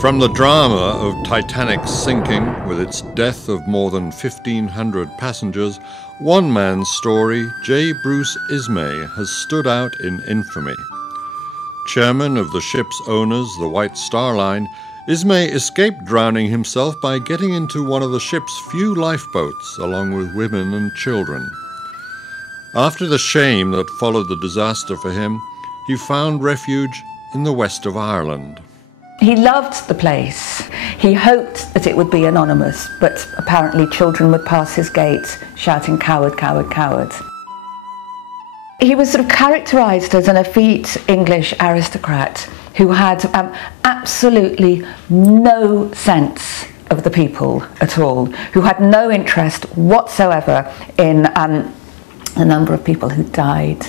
From the drama of Titanic's sinking, with its death of more than 1,500 passengers, one man's story, J. Bruce Ismay, has stood out in infamy. Chairman of the ship's owners, the White Star Line, Ismay escaped drowning himself by getting into one of the ship's few lifeboats, along with women and children. After the shame that followed the disaster for him, he found refuge in the west of Ireland. He loved the place. He hoped that it would be anonymous, but apparently children would pass his gate shouting, "Coward, coward, coward." He was sort of characterised as an effete English aristocrat who had absolutely no sense of the people at all, who had no interest whatsoever in the number of people who died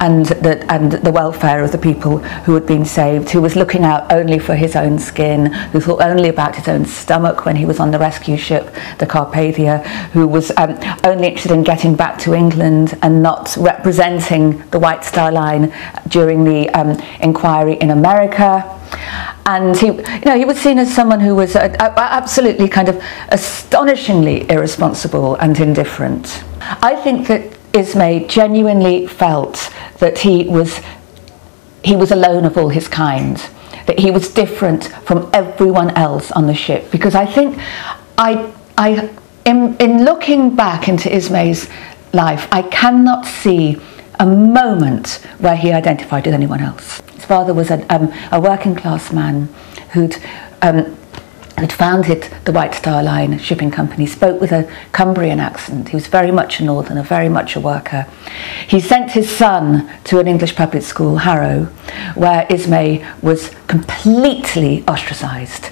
and the welfare of the people who had been saved, who was looking out only for his own skin, who thought only about his own stomach when he was on the rescue ship, the Carpathia, who was only interested in getting back to England and not representing the White Star Line during the inquiry in America. And he was seen as someone who was absolutely kind of astonishingly irresponsible and indifferent. I think that Ismay genuinely felt that he was alone of all his kind, that he was different from everyone else on the ship. Because I think, in looking back into Ismay's life, I cannot see a moment where he identified with anyone else. His father was a working class man who'd founded the White Star Line shipping company, spoke with a Cumbrian accent. He was very much a northerner, very much a worker. He sent his son to an English public school, Harrow, where Ismay was completely ostracised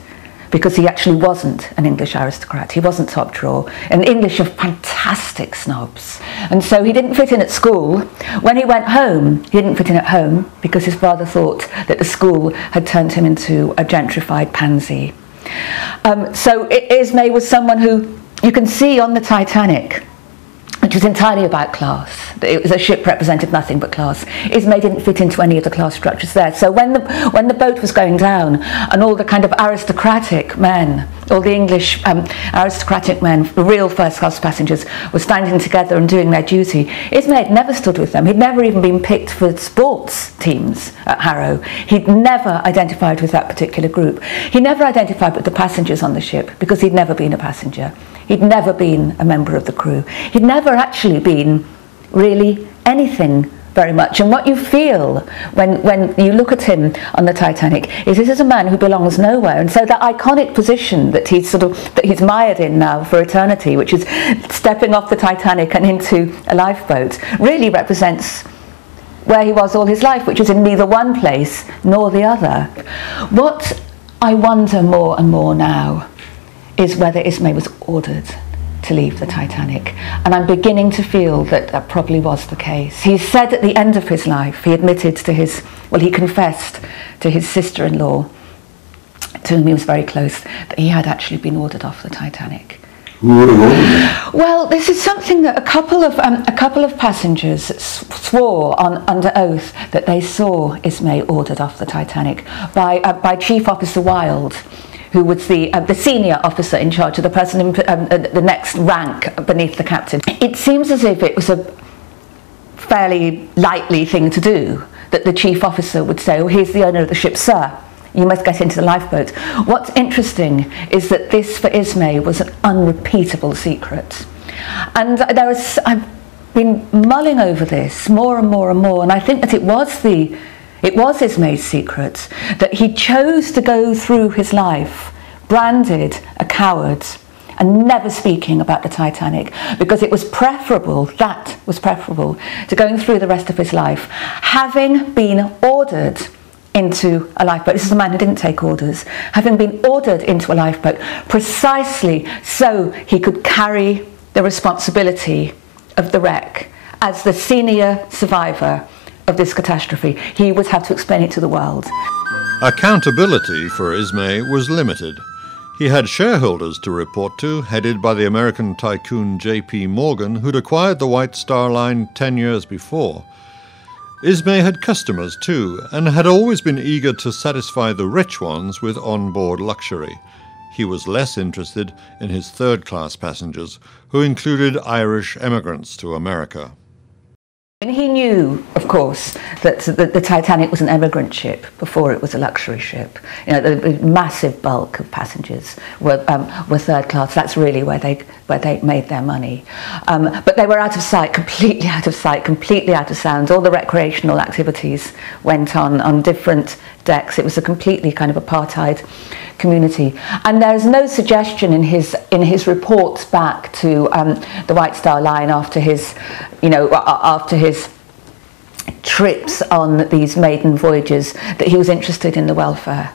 because he actually wasn't an English aristocrat. He wasn't top drawer. An English of fantastic snobs. And so he didn't fit in at school. When he went home, he didn't fit in at home because his father thought that the school had turned him into a gentrified pansy. So Ismay was someone who you can see on the Titanic, which was entirely about class. It was a ship represented nothing but class. Ismay didn't fit into any of the class structures there. So when the boat was going down and all the kind of aristocratic men, all the English aristocratic men, the real first-class passengers, were standing together and doing their duty, Ismay had never stood with them. He'd never even been picked for sports teams at Harrow. He'd never identified with that particular group. He never identified with the passengers on the ship because he'd never been a passenger. He'd never been a member of the crew. He'd never actually been really anything very much. And what you feel when you look at him on the Titanic is this is a man who belongs nowhere. And so that iconic position that he's mired in now for eternity, which is stepping off the Titanic and into a lifeboat, really represents where he was all his life, which is in neither one place nor the other. What I wonder more and more now is whether Ismay was ordered to leave the Titanic. And I'm beginning to feel that that probably was the case. He said at the end of his life, he admitted to he confessed to his sister-in-law, to whom he was very close, that he had actually been ordered off the Titanic. Who would have ordered him? Well, this is something that a couple of passengers swore under oath that they saw Ismay ordered off the Titanic by Chief Officer Wilde, who was the senior officer in charge of the person in the next rank beneath the captain. It seems as if it was a fairly likely thing to do, that the chief officer would say, "Oh, here's the owner of the ship, sir. You must get into the lifeboat." What's interesting is that this, for Ismay, was an unrepeatable secret. And I've been mulling over this more and more and more, and I think that it was Ismay's secret, that he chose to go through his life branded a coward and never speaking about the Titanic, because it was preferable to going through the rest of his life having been ordered into a lifeboat. This is a man who didn't take orders. Having been ordered into a lifeboat precisely so he could carry the responsibility of the wreck as the senior survivor of this catastrophe. He would have to explain it to the world. Accountability for Ismay was limited. He had shareholders to report to, headed by the American tycoon J.P. Morgan, who'd acquired the White Star Line 10 years before. Ismay had customers too, and had always been eager to satisfy the rich ones with on-board luxury. He was less interested in his third-class passengers, who included Irish emigrants to America. And he knew, of course, that the Titanic was an emigrant ship before it was a luxury ship. You know, the massive bulk of passengers were third class. That's really where they made their money. But they were out of sight, completely out of sight, completely out of sound. All the recreational activities went on different decks. It was a completely kind of apartheid community, and there's no suggestion in his reports back to the White Star Line after his trips on these maiden voyages that he was interested in the welfare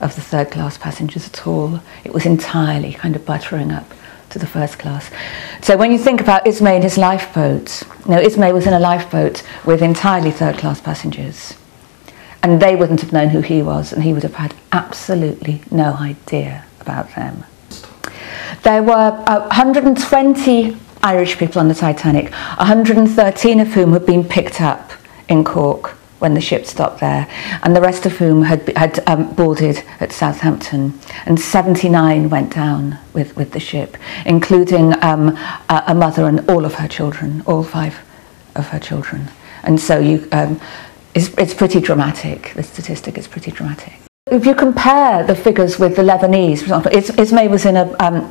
of the third class passengers at all. It was entirely kind of buttering up to the first class. So when you think about Ismay and his lifeboat, Ismay was in a lifeboat with entirely third class passengers. And they wouldn't have known who he was, and he would have had absolutely no idea about them. There were 120 Irish people on the Titanic, 113 of whom had been picked up in Cork when the ship stopped there, and the rest of whom had boarded at Southampton, and 79 went down with the ship, including a mother and all of her children, all 5 of her children. And so it's pretty dramatic. The statistic is pretty dramatic. If you compare the figures with the Lebanese, for example, Ismay was in a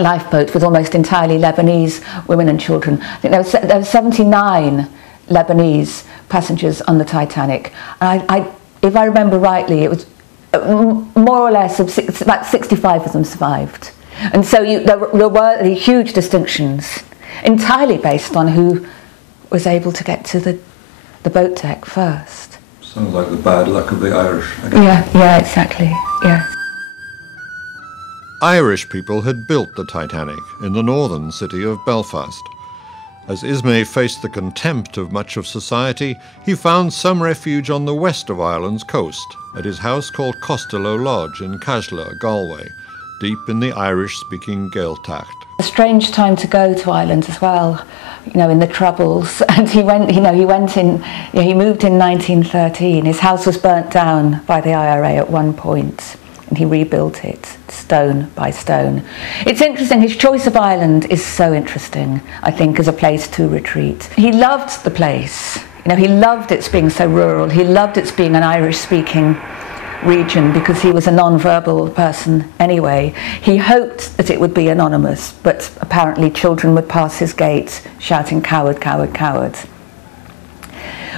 lifeboat with almost entirely Lebanese women and children. I think there were 79 Lebanese passengers on the Titanic. And if I remember rightly, it was more or less about 65 of them survived. And so there were these huge distinctions, entirely based on who was able to get to the boat deck first. Sounds like the bad luck of the Irish, I guess. Yeah, exactly, yeah. Irish people had built the Titanic in the northern city of Belfast. As Ismay faced the contempt of much of society, he found some refuge on the west of Ireland's coast, at his house called Costello Lodge in Cashla, Galway, deep in the Irish-speaking Gaeltacht. A strange time to go to Ireland as well, in the Troubles. And he moved in 1913. His house was burnt down by the IRA at one point, and he rebuilt it stone by stone. It's interesting, his choice of Ireland is so interesting, I think, as a place to retreat. He loved the place. He loved its being so rural. He loved its being an Irish-speaking region because he was a non-verbal person anyway. He hoped that it would be anonymous, but apparently children would pass his gate shouting, "Coward, coward, coward."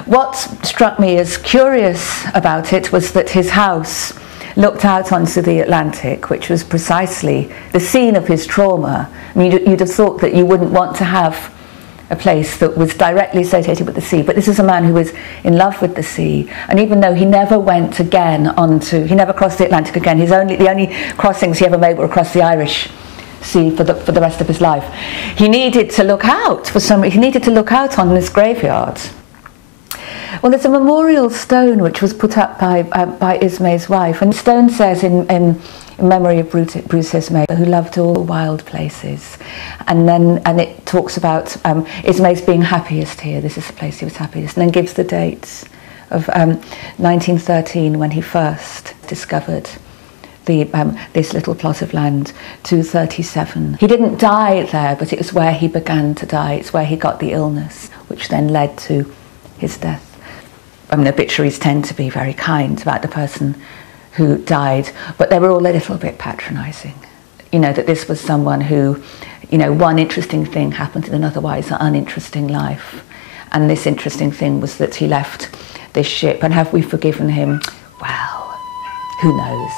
What struck me as curious about it was that his house looked out onto the Atlantic, which was precisely the scene of his trauma. I mean, you'd have thought that you wouldn't want to have a place that was directly associated with the sea, but this is a man who was in love with the sea, and even though he never went again he never crossed the Atlantic again, the only crossings he ever made were across the Irish Sea for the rest of his life. He needed to look out on this graveyard. Well, there's a memorial stone which was put up by Ismay's wife, and the stone says in memory of Bruce Ismay, who loved all wild places. And it talks about Ismay's being happiest here. This is the place he was happiest. And then gives the dates of 1913 when he first discovered this little plot of land, 237. He didn't die there, but it was where he began to die. It's where he got the illness, which then led to his death. I mean, obituaries tend to be very kind about the person who died, but they were all a little bit patronising. That this was someone who, one interesting thing happened in an otherwise uninteresting life. And this interesting thing was that he left this ship. And have we forgiven him? Well, who knows?